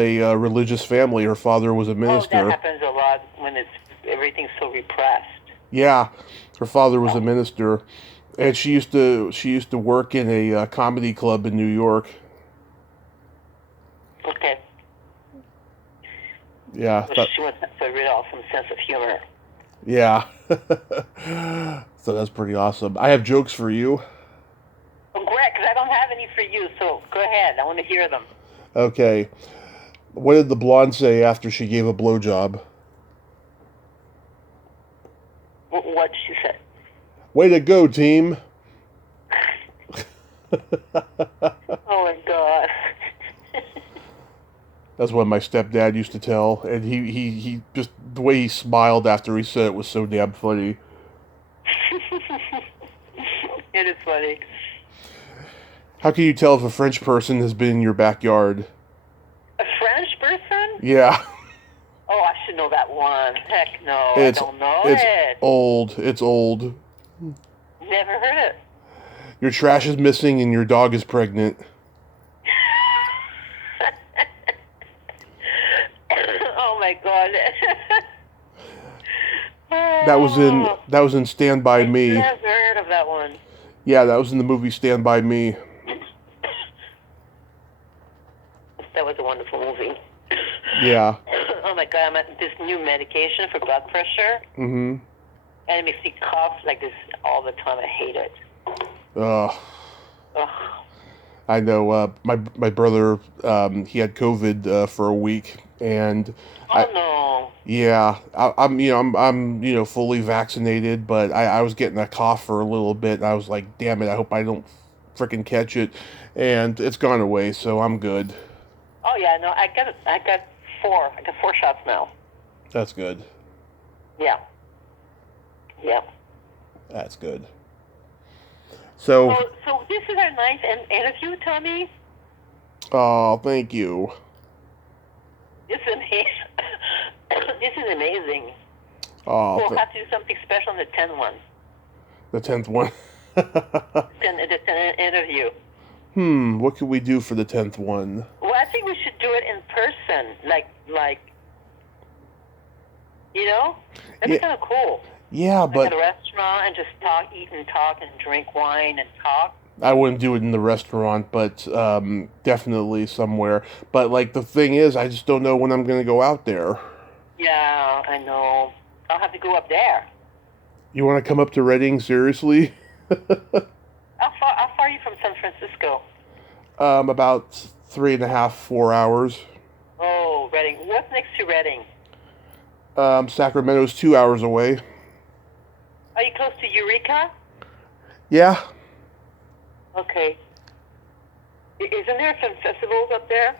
a religious family. Her father was a Oh, that minister. happens a lot when everything's so repressed. Yeah, her father was a minister, and she used to work in a comedy club in New York. Okay. Yeah, So she wants to rid off some sense of humor. yeah. So that's pretty awesome. I have jokes for you. Well, Greg, because I don't have any for you, so go ahead. I want to hear them. Okay. What did the blonde say after she gave a blowjob? What she said? Way to go, team. Oh my God. That's what my stepdad used to tell, and he just, the way he smiled after he said it was so damn funny. It is funny. How can you tell if a French person has been in your backyard? A French person? Yeah. Oh, I should know that one. Heck no, I don't know it's it. old. It's old. Never heard it. Your trash is missing and your dog is pregnant. Oh my God. That was in Stand By Me. I've never heard of that one. Yeah, that was in the movie Stand By Me. That was a wonderful movie. Yeah. Oh my God, I'm at this new medication for blood pressure. Mm-hmm. And it makes me cough like this all the time. I hate it. Ugh. Ugh. I know. My brother, he had COVID for a week, and No. yeah, I'm fully vaccinated, but I was getting a cough for a little bit, and I was like, damn it, I hope I don't freaking catch it, and it's gone away, so I'm good. Oh yeah, no, I got 4. I got 4 shots now. That's good. Yeah. Yeah. That's good. So this is our nice interview, Tommy. Oh, thank you. This is amazing. This is amazing. Oh, We'll have to do something special on the 10th one. The 10th one. The 10th interview. What could we do for the 10th one? Well, I think we should do it in person, like, you know, that'd be kind of cool. Yeah, like but at a restaurant and just eat and talk and drink wine and talk. I wouldn't do it in the restaurant, but definitely somewhere. But like the thing is, I just don't know when I'm going to go out there. Yeah, I know. I'll have to go up there. You want to come up to Reading, seriously? How far are you from San Francisco? About 3.5, 4 hours. Oh, Reading. What's next to Reading? Sacramento's 2 hours away. Are you close to Eureka? Yeah. Okay. Isn't there some festivals up there?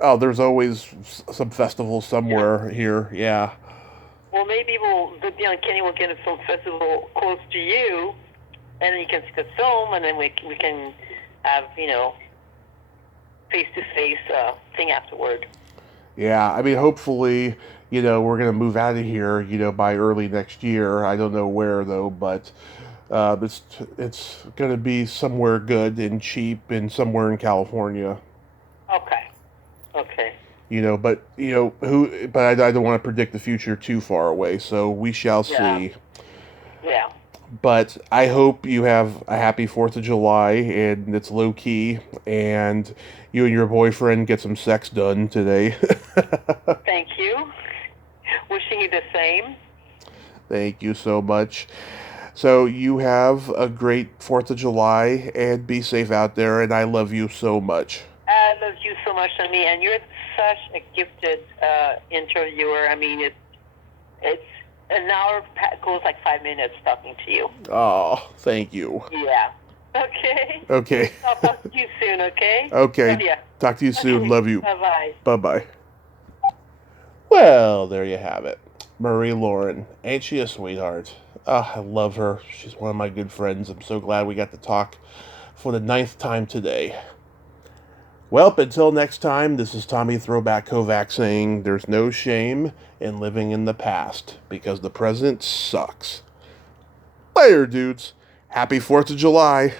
Oh, there's always some festival somewhere here. Yeah. Well, maybe the Uncanny will get a film festival close to you, and then you can see the film, and then we can have, face-to-face thing afterward. Yeah, I mean, hopefully, we're going to move out of here, by early next year. I don't know where, though, but it's going to be somewhere good and cheap and somewhere in California. Okay. But I don't want to predict the future too far away, so we shall see. Yeah. But I hope you have a happy 4th of July, and it's low-key, and you and your boyfriend get some sex done today. Thank you. Wishing you the same. Thank you so much. So you have a great 4th of July, and be safe out there, and I love you so much. I love you so much, Tommy, and you're such a gifted interviewer. I mean, it's an hour goes like 5 minutes talking to you. Oh, thank you. Yeah. Okay. Okay. I'll talk to you soon. Okay. Okay. Love ya. Talk to you soon. Okay. Love you. Bye-bye. Bye-bye. Well, there you have it. Marie Laurin. Ain't she a sweetheart? I love her. She's one of my good friends. I'm so glad we got to talk for the 9th time today. Well, until next time, this is Tommy Throwback Kovac saying there's no shame in living in the past because the present sucks. Later, dudes. Happy 4th of July.